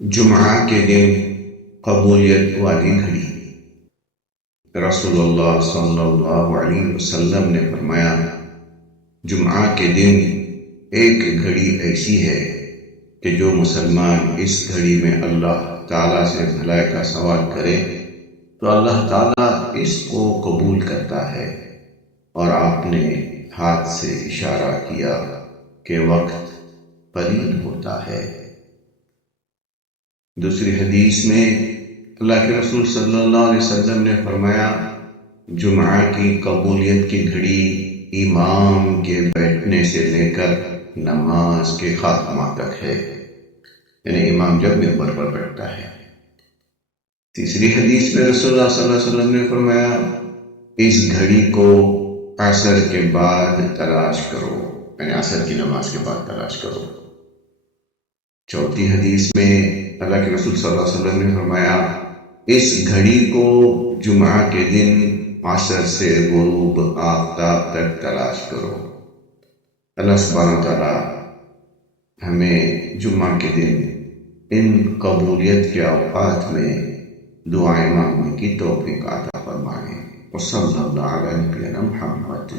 جمعہ کے دن قبولیت والی گھڑی۔ رسول اللہ صلی اللہ علیہ وسلم نے فرمایا، جمعہ کے دن ایک گھڑی ایسی ہے کہ جو مسلمان اس گھڑی میں اللہ تعالیٰ سے بھلائی کا سوال کرے تو اللہ تعالیٰ اس کو قبول کرتا ہے۔ اور آپ نے ہاتھ سے اشارہ کیا کہ وقت قریب ہوتا ہے۔ دوسری حدیث میں اللہ کے رسول صلی اللہ علیہ وسلم نے فرمایا، جمعہ کی قبولیت کی گھڑی امام کے بیٹھنے سے لے کر نماز کے خاتمہ تک ہے، یعنی امام جب منبر پر بیٹھتا ہے۔ تیسری حدیث میں رسول اللہ صلی اللہ علیہ وسلم نے فرمایا، اس گھڑی کو عصر کے بعد تلاش کرو، یعنی عصر کی نماز کے بعد تلاش کرو۔ چوتھی حدیث میں اللہ کے رسول صلی اللہ علیہ وسلم نے فرمایا، اس گھڑی کو جمعہ کے دن عصر سے غروب آفتاب تک تلاش کرو۔ اللہ سبحانہ وتعالی ہمیں جمعہ کے دن ان قبولیت کے اوقات میں دعائیں مانگنے کی توفیق عطا فرمائے۔ وصلی اللہ علیہ وسلم محمد۔